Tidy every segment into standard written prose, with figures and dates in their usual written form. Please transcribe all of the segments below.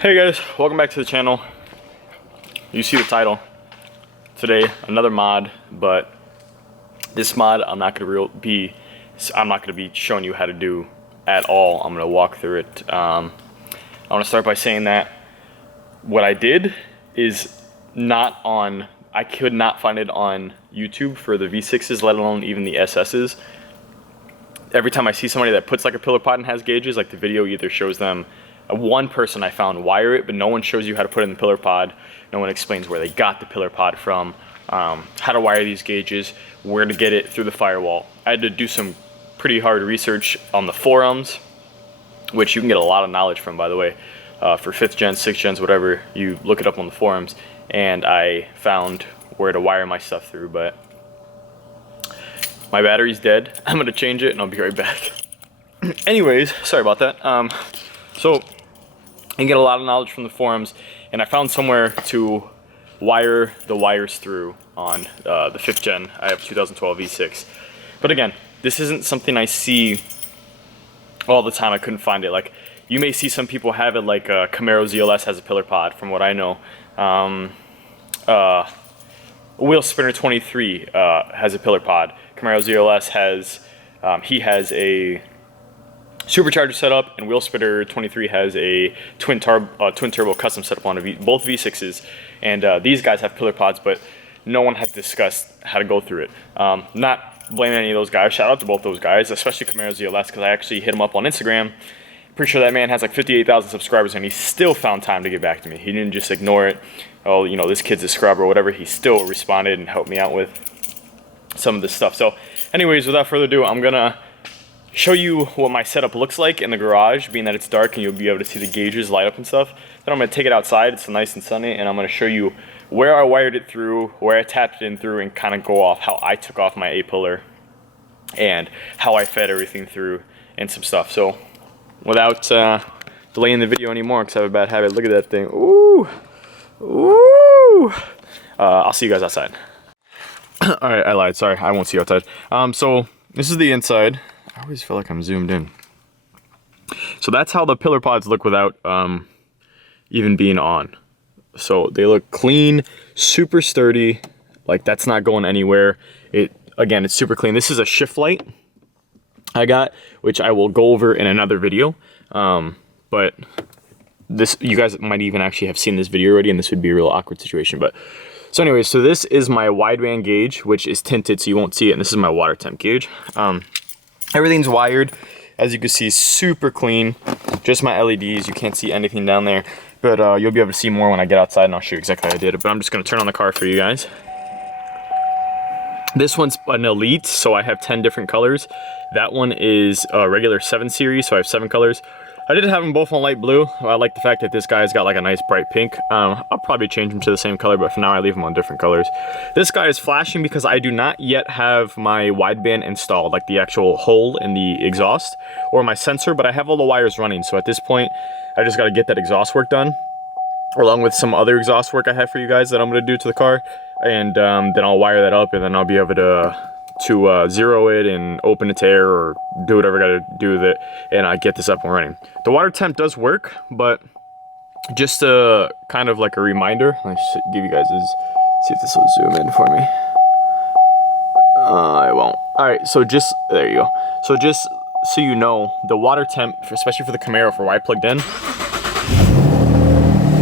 Hey guys, welcome back to the channel. You see the title. Today, another mod, but this mod I'm not gonna be showing you how to do at all. I'm gonna walk through it. I want to start by saying that what I did is not on. I could not find it on YouTube for the V6s, let alone even the SSs. Every time I see somebody that puts like a pillar pod and has gauges, like the video either shows them. One person I found wire it, but no one shows you how to put it in the pillar pod. No one explains where they got the pillar pod from, how to wire these gauges, where to get it through the firewall. I had to do some pretty hard research on the forums, which you can get a lot of knowledge from, by the way, for 5th gens, 6th gens, whatever. You look it up on the forums, and I found where to wire my stuff through, but my battery's dead. I'm gonna change it and I'll be right back. Anyways, sorry about that. So I get a lot of knowledge from the forums, and I found somewhere to wire the wires through on the 5th gen. I have 2012 V6. But again, this isn't something I see all the time. I couldn't find it. Like, you may see some people have it, like Camaro ZLS has a pillar pod, from what I know. Wheel Spinner 23 has a pillar pod. Camaro ZLS has, he has a supercharger setup, and Wheel Spinner 23 has a twin turbo custom setup on both V6s, and these guys have pillar pods, but no one has discussed how to go through it. Not blaming any of those guys. Shout out to both those guys, especially Camaro ZLS, because I actually hit him up on Instagram. Pretty sure that man has like 58,000 subscribers, and he still found time to get back to me. He didn't just ignore it. Oh, you know, this kid's a scrub or whatever. He still responded and helped me out with some of this stuff. So anyways, without further ado, I'm gonna show you what my setup looks like in the garage, being that it's dark and you'll be able to see the gauges light up and stuff. Then I'm gonna take it outside, it's nice and sunny, and I'm gonna show you where I wired it through, where I tapped it in through, and kind of go off how I took off my A-pillar and how I fed everything through and some stuff. So without delaying the video anymore, because I have a bad habit, look at that thing. Ooh, ooh. I'll see you guys outside. All right, I lied, sorry, I won't see you outside. So this is the inside. I always feel like I'm zoomed in. So that's how the pillar pods look without even being on. So they look clean, super sturdy, like that's not going anywhere. Again, it's super clean. This is a shift light I got, which I will go over in another video. But this, you guys might even actually have seen this video already, and this would be a real awkward situation. But so anyways, so this is my wideband gauge, which is tinted so you won't see it, and this is my water temp gauge. Everything's wired, as you can see, super clean. Just my LEDs, you can't see anything down there, but you'll be able to see more when I get outside, and I'll show you exactly how I did it. But I'm just gonna turn on the car for you guys. This one's an Elite, so I have 10 different colors. That one is a regular 7 series, so I have 7 colors. I did have them both on light blue. I like the fact that this guy's got like a nice bright pink. I'll probably change them to the same color, but for now I leave them on different colors. This guy is flashing because I do not yet have my wideband installed, like the actual hole in the exhaust or my sensor, but I have all the wires running. So at this point, I just got to get that exhaust work done, along with some other exhaust work I have for you guys that I'm going to do to the car. And then I'll wire that up, and then I'll be able to zero it and open it to air or do whatever I gotta do with it, and I get this up and running. The water temp does work, but just kind of like a reminder, let me give you guys this, see if this will zoom in for me. It won't. Alright, so just, there you go. So just so you know, the water temp, especially for the Camaro, for why I plugged in,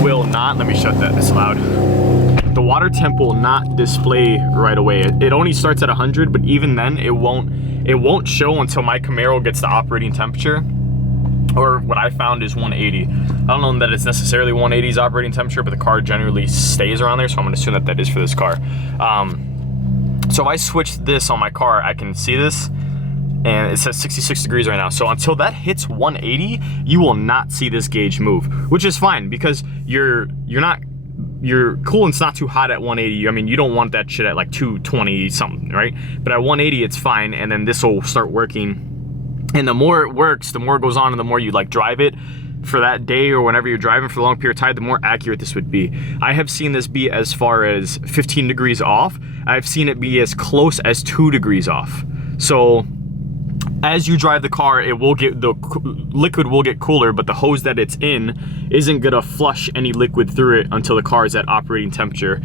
will not, let me shut that, it's loud. The water temp will not display right away. It only starts at 100, but even then it won't show until my Camaro gets the operating temperature, or what I found is 180. I don't know that it's necessarily 180's operating temperature, but the car generally stays around there, so I'm gonna assume that that is for this car. So if I switch this on my car, I can see this, and it says 66 degrees right now. So until that hits 180, you will not see this gauge move, which is fine because your coolant's not too hot at 180. I mean, you don't want that shit at like 220 something, right? But at 180, it's fine, and then this will start working. And the more it works, the more it goes on, and the more you like drive it for that day or whenever you're driving for a long period of time, the more accurate this would be. I have seen this be as far as 15 degrees off. I've seen it be as close as 2 degrees off. So as you drive the car, it will get, the liquid will get cooler, but the hose that it's in isn't gonna flush any liquid through it until the car is at operating temperature,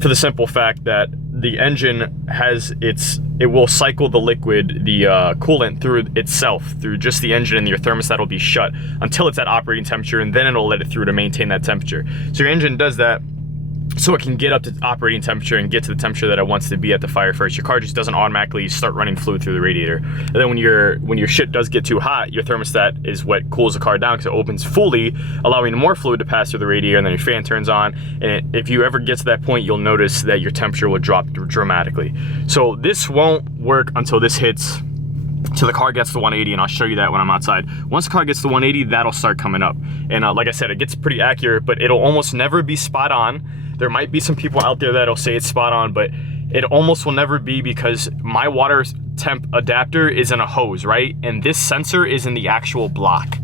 for the simple fact that the engine has it will cycle the liquid, the coolant, through itself, through just the engine, and your thermostat will be shut until it's at operating temperature, and then it'll let it through to maintain that temperature. So your engine does that so it can get up to operating temperature and get to the temperature that it wants to be at the fire first. Your car just doesn't automatically start running fluid through the radiator. And then when your shit does get too hot, your thermostat is what cools the car down, because it opens fully, allowing more fluid to pass through the radiator, and then your fan turns on. And if you ever get to that point, you'll notice that your temperature will drop dramatically. So this won't work until this hits, till the car gets to 180, and I'll show you that when I'm outside. Once the car gets to 180, that'll start coming up. And like I said, it gets pretty accurate, but it'll almost never be spot on. There might be some people out there that'll say it's spot on, but it almost will never be, because my water temp adapter is in a hose, right? And this sensor is in the actual block.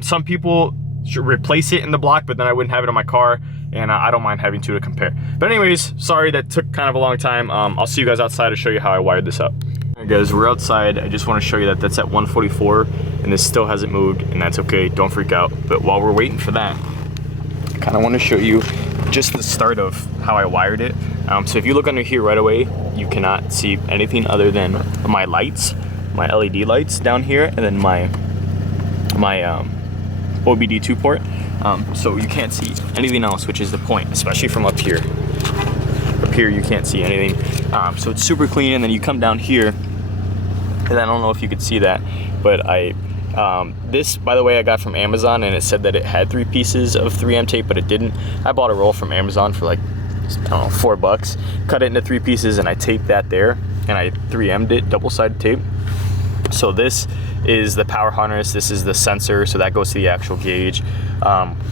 Some people should replace it in the block, but then I wouldn't have it in my car, and I don't mind having two to compare. But anyways, sorry that took kind of a long time. I'll see you guys outside to show you how I wired this up. All right guys, we're outside. I just want to show you that that's at 144, and this still hasn't moved, and that's okay, don't freak out. But while we're waiting for that, I kind of want to show you just the start of how I wired it. So if you look under here right away, you cannot see anything other than my lights, my LED lights down here, and then my OBD2 port. So you can't see anything else, which is the point, especially from up here. Up here you can't see anything. So it's super clean, and then you come down here, and I don't know if you could see that, but this, by the way, I got from Amazon, and it said that it had 3 pieces of 3M tape, but it didn't. I bought a roll from Amazon for like, I don't know, $4. Cut it into 3 pieces, and I taped that there, and I 3M'd it, double-sided tape. So this is the power harness, this is the sensor, so that goes to the actual gauge.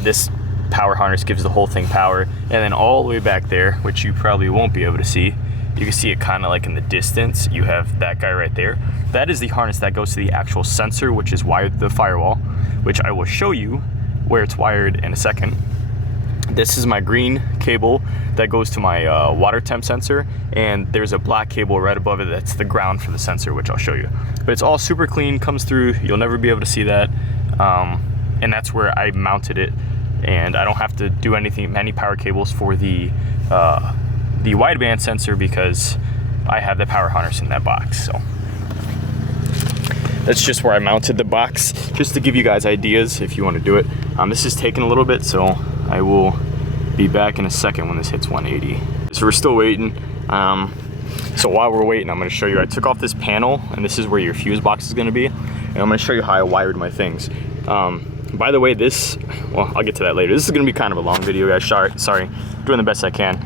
This power harness gives the whole thing power, and then all the way back there, which you probably won't be able to see, you can see it kind of like in the distance, you have that guy right there. That is the harness that goes to the actual sensor, which is wired to the firewall, which I will show you where it's wired in a second. This is my green cable that goes to my water temp sensor, and there's a black cable right above it that's the ground for the sensor, which I'll show you. But it's all super clean, comes through, you'll never be able to see that. And that's where I mounted it, and I don't have to do any power cables for the wideband sensor, because I have the power harness in that box. So that's just where I mounted the box, just to give you guys ideas if you want to do it. This is taking a little bit, so I will be back in a second when this hits 180. So we're still waiting. So while we're waiting, I'm going to show you, I took off this panel, and this is where your fuse box is going to be, and I'm going to show you how I wired my things. By the way, this, well, I'll get to that later. This is going to be kind of a long video, guys. Sorry, doing the best I can.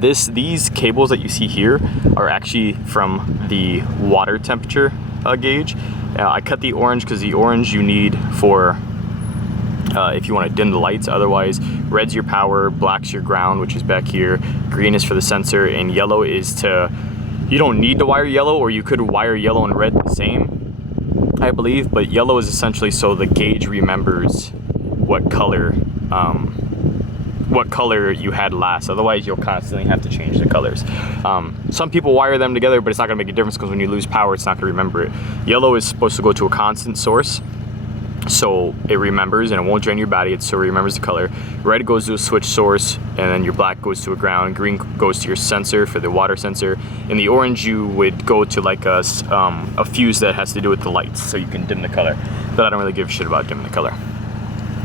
These cables that you see here are actually from the water temperature gauge. I cut the orange because the orange you need for if you want to dim the lights. Otherwise, red's your power, black's your ground, which is back here, green is for the sensor, and yellow is to, you don't need to wire yellow, or you could wire yellow and red the same, I believe, but yellow is essentially so the gauge remembers what color you had last. Otherwise, you'll constantly have to change the colors. Some people wire them together, but it's not gonna make a difference, because when you lose power, it's not gonna remember it. Yellow is supposed to go to a constant source, so it remembers, and it won't drain your battery, so it remembers the color. Red goes to a switch source, and then your black goes to a ground. Green goes to your sensor for the water sensor, and the orange you would go to like a fuse that has to do with the lights, so you can dim the color. But I don't really give a shit about dimming the color.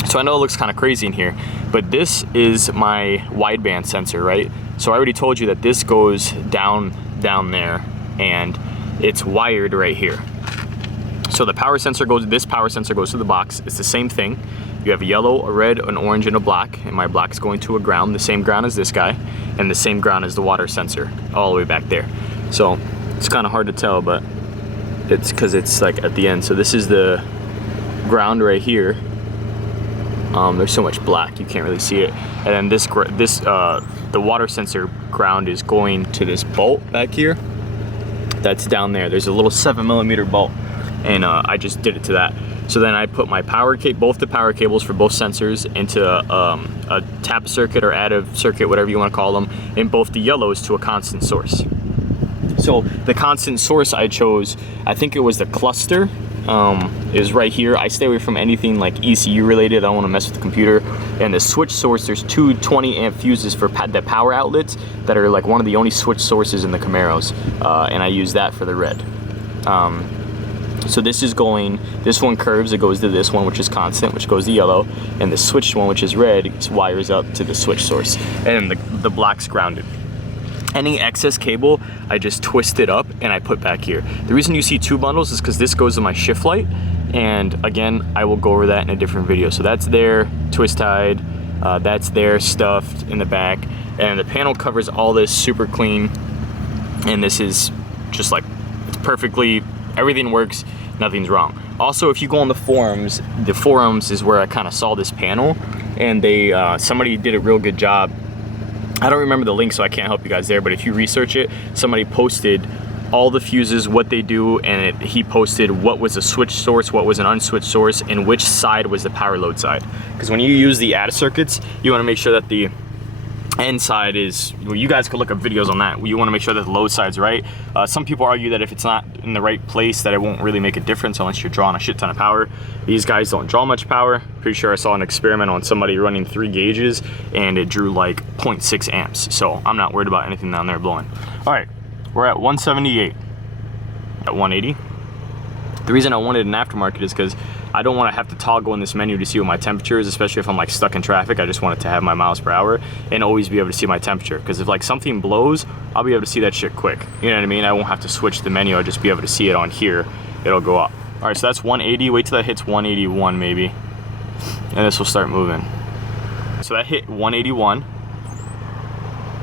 So I know it looks kind of crazy in here, but this is my wideband sensor, right? So I already told you that this goes down there, and it's wired right here. So the power sensor goes, this power sensor goes to the box. It's the same thing. You have a yellow, a red, an orange, and a black, and my black is going to a ground, the same ground as this guy, and the same ground as the water sensor, all the way back there. So it's kind of hard to tell, but it's because it's like at the end. So this is the ground right here. There's so much black you can't really see it, and then the water sensor ground is going to this bolt back here that's down there. There's a little 7mm bolt, and I just did it to that. So then I put my both the power cables for both sensors into a tap circuit or additive circuit, whatever you want to call them, and both the yellows to a constant source. So the constant source I chose, I think it was the cluster, is right here. I stay away from anything like ECU related. I don't want to mess with the computer. And the switch source, there's two 20 amp fuses for the power outlets that are like one of the only switch sources in the Camaros, and I use that for the red. So this is going, this one curves, it goes to this one, which is constant, which goes to yellow, and the switched one, which is red, it wires up to the switch source, and the black's grounded. Any excess cable, I just twist it up and I put back here. The reason you see two bundles is because this goes to my shift light, and again, I will go over that in a different video. So that's there, twist tied, that's there, stuffed in the back, and the panel covers all this super clean, and this is just like, it's perfectly, everything works, nothing's wrong. Also, if you go on the forums is where I kind of saw this panel, and they somebody did a real good job. I don't remember the link, so I can't help you guys there, but if you research it, somebody posted all the fuses, what they do, and he posted what was a switch source, what was an unswitched source, and which side was the power load side. Because when you use the ADA circuits, you want to make sure that the end side is, well, you guys could look up videos on that. You want to make sure that the load side's right. Some people argue that if it's not in the right place, that it won't really make a difference unless you're drawing a shit ton of power. These guys don't draw much power. Pretty sure I saw an experiment on somebody running 3 gauges and it drew like 0.6 amps. So I'm not worried about anything down there blowing. All right, we're at 178, at 180. The reason I wanted an aftermarket is because I don't want to have to toggle in this menu to see what my temperature is, especially if I'm like stuck in traffic. I just want it to have my miles per hour and always be able to see my temperature. Because if like something blows, I'll be able to see that shit quick. You know what I mean? I won't have to switch the menu. I'll just be able to see it on here. It'll go up. All right, so that's 180. Wait till that hits 181 maybe. And this will start moving. So that hit 181,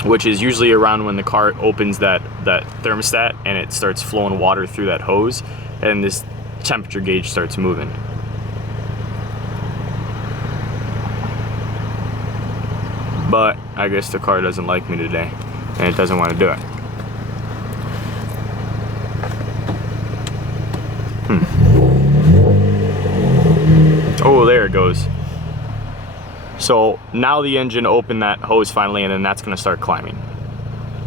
which is usually around when the car opens that thermostat and it starts flowing water through that hose, and this temperature gauge starts moving. But I guess the car doesn't like me today and it doesn't want to do it. Oh, there it goes. So now the engine opened that hose finally, and then that's going to start climbing.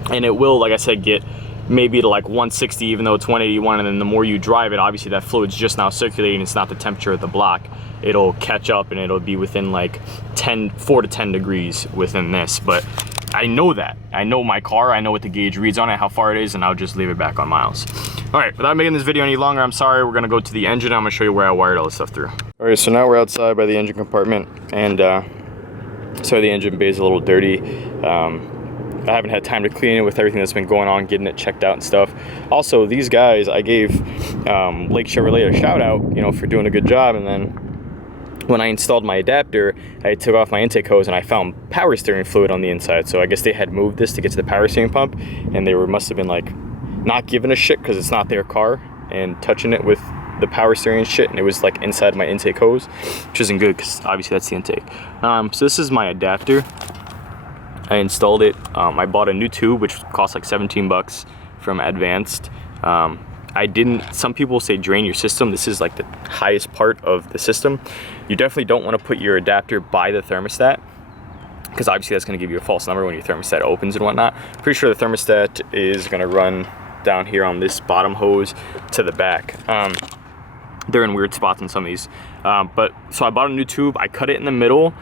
And it will, like I said, get maybe to like 160, even though it's 181, and then the more you drive it, obviously that fluid's just now circulating, it's not the temperature of the block. It'll catch up and it'll be within like 4 to 10 degrees within this. But I know that. I know my car, I know what the gauge reads on it, how far it is, and I'll just leave it back on miles. All right, without making this video any longer, I'm sorry, we're gonna go to the engine. I'm gonna show you where I wired all this stuff through. All right, so now we're outside by the engine compartment, and sorry, the engine bay is a little dirty. I haven't had time to clean it with everything that's been going on, getting it checked out and stuff. Also, these guys, I gave Lake Chevrolet a shout out, you know, for doing a good job. And then when I installed my adapter, I took off my intake hose and I found power steering fluid on the inside. So I guess they had moved this to get to the power steering pump, and they must have been like not giving a shit because it's not their car, and touching it with the power steering and shit, and it was like inside my intake hose, which isn't good because obviously that's the intake. So this is my adapter. I installed it. I bought a new tube, which cost like 17 bucks from Advanced. Some people say drain your system. This is like the highest part of the system. You definitely don't want to put your adapter by the thermostat, because obviously that's going to give you a false number when your thermostat opens and whatnot. Pretty sure the thermostat is going to run down here on this bottom hose to the back. They're in weird spots on some of these. So I bought a new tube. I cut it in the middle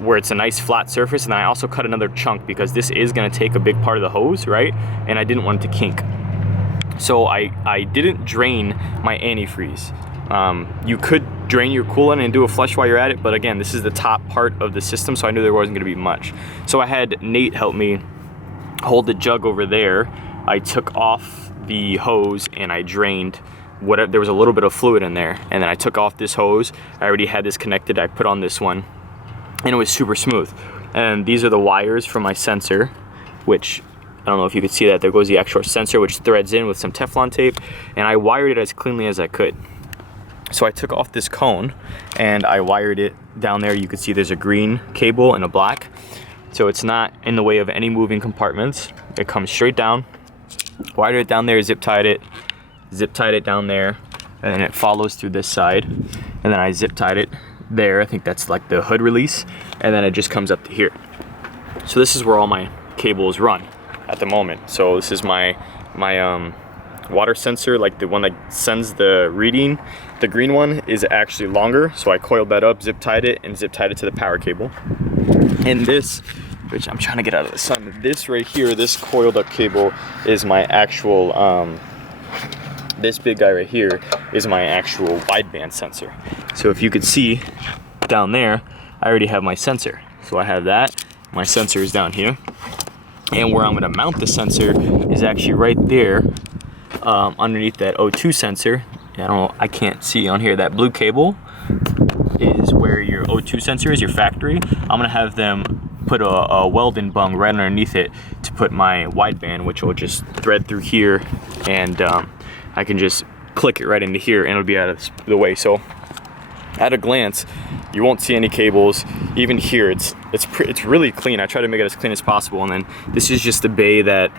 where it's a nice flat surface, and then I also cut another chunk because this is going to take a big part of the hose, right? And I didn't want it to kink. So I didn't drain my antifreeze. You could drain your coolant and do a flush while you're at it, but again, this is the top part of the system, so I knew there wasn't going to be much. So I had Nate help me hold the jug over there. I took off the hose and I drained whatever, there was a little bit of fluid in there, and then I took off this hose. I already had this connected. I put on this one, and it was super smooth. And these are the wires from my sensor, which I don't know if you could see that. There goes the actual sensor, which threads in with some Teflon tape, and I wired it as cleanly as I could. So I took off this cone and I wired it down there. You can see there's a green cable and a black, so it's not in the way of any moving compartments. It comes straight down. Wired it down there, zip tied it down there, and then it follows through this side, and then I zip tied it there. I think that's like the hood release, and then it just comes up to here. So this is where all my cables run at the moment. So this is my my water sensor, like the one that sends the reading, the green one is actually longer, so I coiled that up, zip tied it, and zip tied it to the power cable. And this, which I'm trying to get out of the sun, this right here, this coiled up cable is my actual, this big guy right here is my actual wideband sensor. So if you could see down there, I already have my sensor. So I have that, my sensor is down here. And where I'm gonna mount the sensor is actually right there, underneath that O2 sensor. I can't see on here, that blue cable is where your O2 sensor is, your factory. I'm gonna have them put a welding bung right underneath it to put my wideband, which will just thread through here, and I can just click it right into here and it'll be out of the way. So at a glance, you won't see any cables. Even here, it's really clean. I try to make it as clean as possible. And then this is just a bay that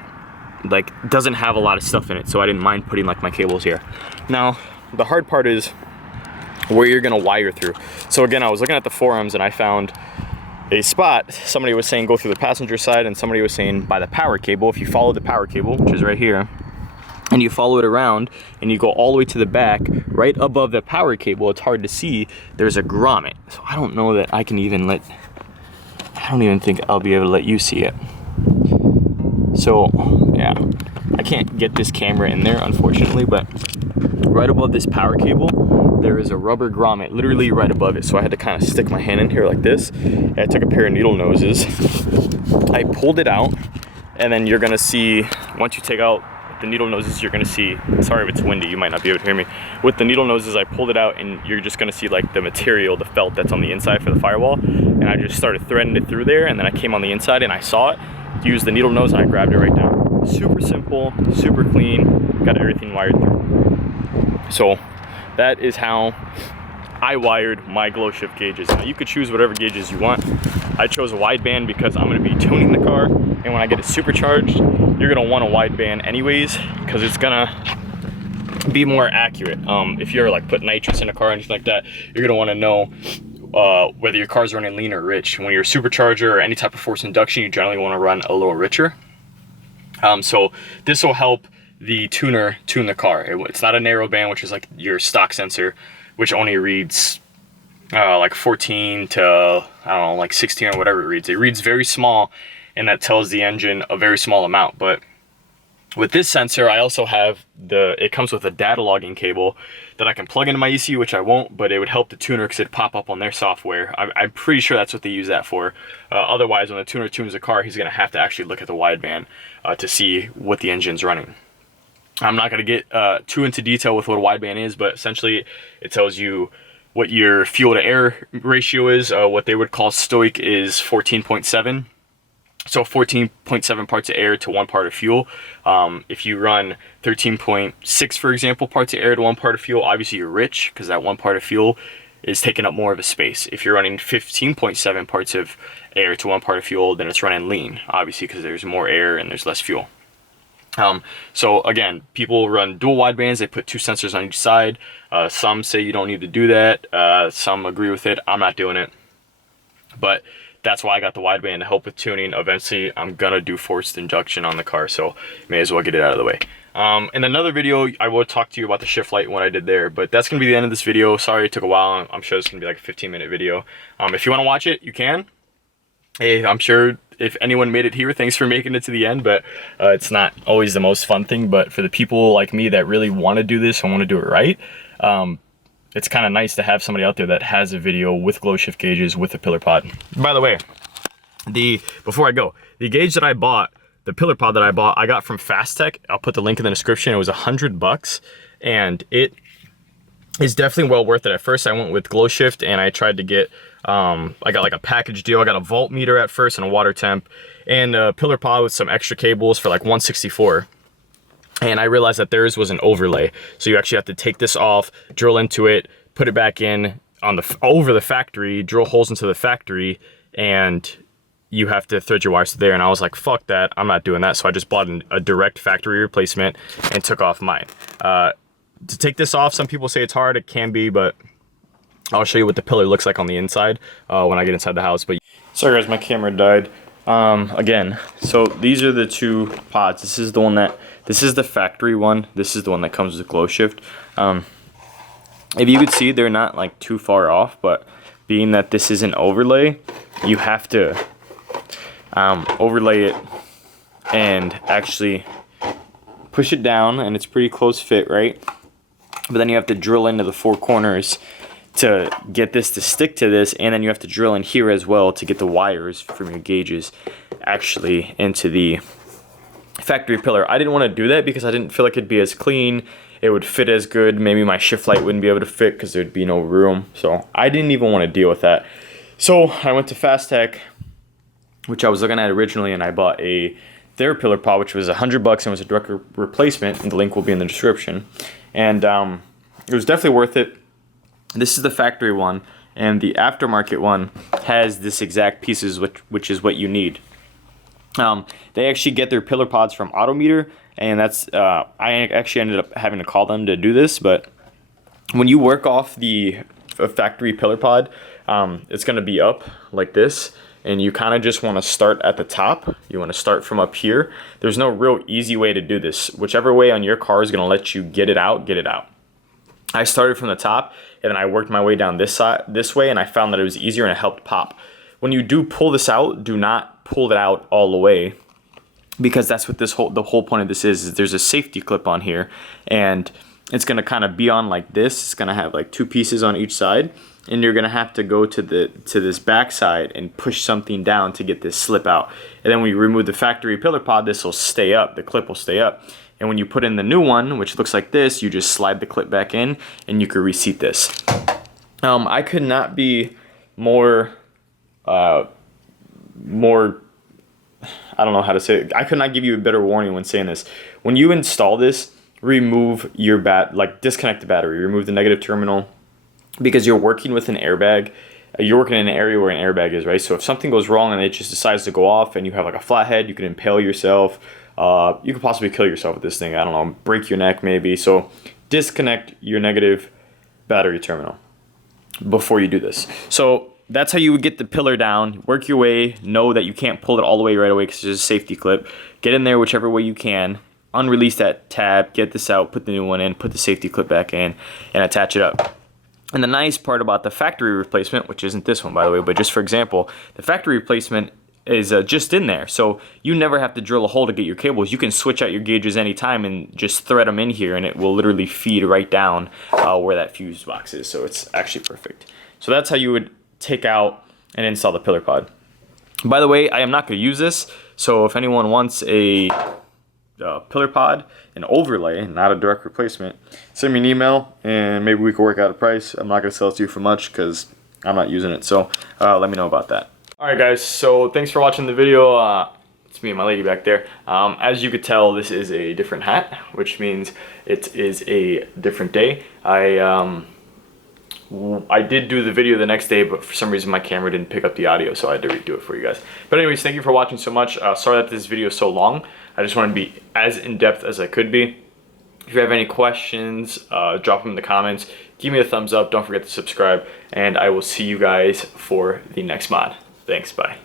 like doesn't have a lot of stuff in it, so I didn't mind putting like my cables here. Now the hard part is where you're gonna wire through. So again, I was looking at the forums and I found a spot. Somebody was saying go through the passenger side, and somebody was saying by the power cable. If you follow the power cable, which is right here, and you follow it around and you go all the way to the back, right above the power cable, it's hard to see, there's a grommet. So I don't know that I can even I don't even think I'll be able to let you see it. So yeah, I can't get this camera in there unfortunately, but right above this power cable, there is a rubber grommet literally right above it. So I had to kind of stick my hand in here like this. And I took a pair of needle noses, I pulled it out, and then you're gonna see, once you take out the needle noses, you're gonna see, sorry if it's windy, you might not be able to hear me. With the needle noses, I pulled it out and you're just gonna see like the material, the felt that's on the inside for the firewall. And I just started threading it through there, and then I came on the inside and I saw it, used the needle nose, and I grabbed it right down. Super simple, super clean, got everything wired through. So that is how I wired my GlowShift gauges. Now you could choose whatever gauges you want. I chose a wideband because I'm gonna be tuning the car, and when I get it supercharged, you're gonna want a wideband anyways, because it's gonna be more accurate. If you're like put nitrous in a car or anything like that, you're gonna wanna know whether your car's running lean or rich. When you're a supercharger or any type of forced induction, you generally wanna run a little richer. So this will help the tuner tune the car. It's not a narrow band, which is like your stock sensor, which only reads like 14 to, I don't know, like 16 or whatever it reads. It reads very small, and that tells the engine a very small amount. But with this sensor, I also have it comes with a data logging cable that I can plug into my ECU, which I won't, but it would help the tuner because it'd pop up on their software. I'm pretty sure that's what they use that for. Otherwise, when the tuner tunes the car, he's gonna have to actually look at the wideband to see what the engine's running. I'm not gonna get too into detail with what a wideband is, but essentially it tells you what your fuel to air ratio is. What they would call stoic is 14.7. So 14.7 parts of air to 1 part of fuel. If you run 13.6, for example, parts of air to 1 part of fuel, obviously you're rich because that 1 part of fuel is taking up more of a space. If you're running 15.7 parts of air to 1 part of fuel, then it's running lean, obviously, because there's more air and there's less fuel. So again, people run dual widebands. They put 2 sensors on each side. Some say you don't need to do that. Some agree with it. I'm not doing it. But that's why I got the wideband, to help with tuning. Eventually, I'm gonna do forced induction on the car, so may as well get it out of the way. In another video, I will talk to you about the shift light and what I did there, but that's gonna be the end of this video. Sorry it took a while. I'm sure it's gonna be like a 15-minute video. If you wanna watch it, you can. Hey, I'm sure if anyone made it here, thanks for making it to the end, but it's not always the most fun thing. But for the people like me that really wanna do this and wanna do it right, it's kind of nice to have somebody out there that has a video with GlowShift gauges with a pillar pod. By the way, before I go, the gauge that I bought, the pillar pod that I bought, I got from Fast Tech. I'll put the link in the description. It was $100, and it is definitely well worth it. At first, I went with GlowShift, and I tried to get, I got like a package deal. I got a voltmeter at first and a water temp, and a pillar pod with some extra cables for like $164. And I realized that theirs was an overlay. So you actually have to take this off, drill into it, put it back in on over the factory, drill holes into the factory, and you have to thread your wires to there. And I was like, fuck that, I'm not doing that. So I just bought a direct factory replacement and took off mine. To take this off, some people say it's hard, it can be, but I'll show you what the pillar looks like on the inside when I get inside the house. But sorry guys, my camera died. Again, so these are the 2 pods. This is the one that This is the factory one. This is the one that comes with GlowShift. If you could see, they're not like too far off, but being that this is an overlay, you have to overlay it and actually push it down, and it's pretty close fit, right? But then you have to drill into the 4 corners to get this to stick to this, and then you have to drill in here as well to get the wires from your gauges actually into the factory pillar. I didn't want to do that because I didn't feel like it'd be as clean, it would fit as good, maybe my shift light wouldn't be able to fit because there'd be no room, so I didn't even want to deal with that. So I went to Fast Tech, which I was looking at originally, and I bought their pillar pod, which was $100 and was a direct replacement, and the link will be in the description. And it was definitely worth it. This is the factory one, and the aftermarket one has this exact pieces, which is what you need. They actually get their pillar pods from Autometer, and that's I actually ended up having to call them to do this. But when you work off the factory pillar pod, it's going to be up like this, and you kind of just want to start at the top. You want to start from up here. There's no real easy way to do this. Whichever way on your car is going to let you get it out, get it out. I started from the top, and then I worked my way down this way, and I found that it was easier and it helped pop. When you do pull this out, do not pull it out all the way, because that's what the whole point of this is there's a safety clip on here, and it's going to kind of be on like this. It's going to have like 2 pieces on each side, and you're going to have to go to this back side and push something down to get this slip out. And then when you remove the factory pillar pod, this will stay up, the clip will stay up. And when you put in the new one, which looks like this, you just slide the clip back in and you can reseat this. I could not be more, I don't know how to say it. I could not give you a better warning when saying this. When you install this, remove your disconnect the battery, remove the negative terminal, because you're working with an airbag. You're working in an area where an airbag is, right? So if something goes wrong and it just decides to go off and you have like a flathead, you can impale yourself. You could possibly kill yourself with this thing. I don't know, break your neck maybe. So disconnect your negative battery terminal before you do this. So that's how you would get the pillar down. Work your way. Know that you can't pull it all the way right away because there's a safety clip. Get in there whichever way you can. Unrelease that tab. Get this out. Put the new one in. Put the safety clip back in and attach it up. And the nice part about the factory replacement, which isn't this one by the way, but just for example, the factory replacement is just in there, so you never have to drill a hole to get your cables. You can switch out your gauges anytime and just thread them in here, and it will literally feed right down where that fuse box is. So it's actually perfect. So that's how you would take out and install the pillar pod. By the way, I am not going to use this, so if anyone wants a pillar pod, an overlay, not a direct replacement, send me an email and maybe we can work out a price. I'm not going to sell it to you for much because I'm not using it, so let me know about that. Alright guys, so thanks for watching the video. It's me and my lady back there. As you could tell, this is a different hat, which means it is a different day. I did do the video the next day, but for some reason my camera didn't pick up the audio, so I had to redo it for you guys. But anyways, thank you for watching so much. Sorry that this video is so long. I just want to be as in-depth as I could be. If you have any questions, drop them in the comments. Give me a thumbs up. Don't forget to subscribe, and I will see you guys for the next mod. Thanks, bye.